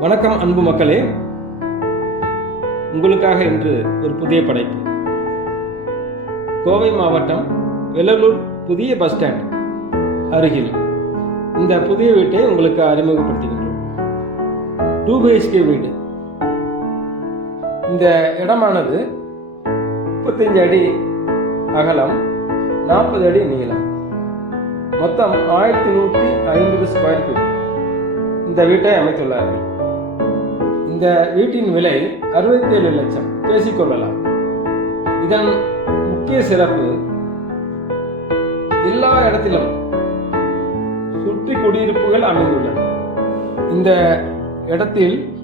வணக்கம் அன்பு மக்களே. உங்களுக்காக இன்று ஒரு புதிய படைப்பு. கோவை மாவட்டம் வெள்ளலூர் புதிய பஸ் ஸ்டாண்ட் அருகில் இந்த புதிய வீட்டை உங்களுக்கு அறிமுகப்படுத்துகின்றோம். டூ பிஹெச்கே வீடு. இந்த இடமானது முப்பத்தஞ்சு அடி அகலம் நாற்பது அடி நீளம். மொத்தம் ஆயிரத்தி நூற்றி ஐம்பது ஸ்கொயர் ஃபீட் இந்த வீட்டை அமைத்துள்ளார்கள். இந்த வீட்டின் விலை அறுபத்தி ஏழு லட்சம். பேசிக்கொள்ளலாம். இதன் முக்கிய சிறப்பு எல்லா இடத்திலும் சுற்றி குடியிருப்புகள் அமைந்துள்ளன. இந்த இடத்தில்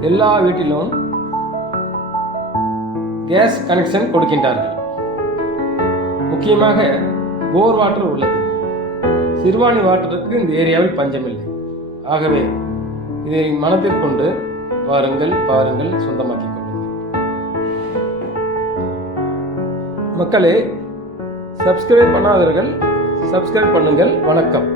எல்லா வீட்டிலும் கேஸ் கனெக்ஷன் கொடுக்கின்றார்கள். முக்கியமாக போர் வாட்டர் உள்ளது. சிறுவாணி வாட்டருக்கு இந்த ஏரியாவில் பஞ்சமில்லை. ஆகவே இதை மனத்திற்கொண்டு வாருங்கள் பாருங்கள் சொந்தமாக்கிக் கொள்ளுங்கள். மக்களே சப்ஸ்கிரைப் பண்ணாதவர்கள் சப்ஸ்கிரைப் பண்ணுங்கள். வணக்கம்.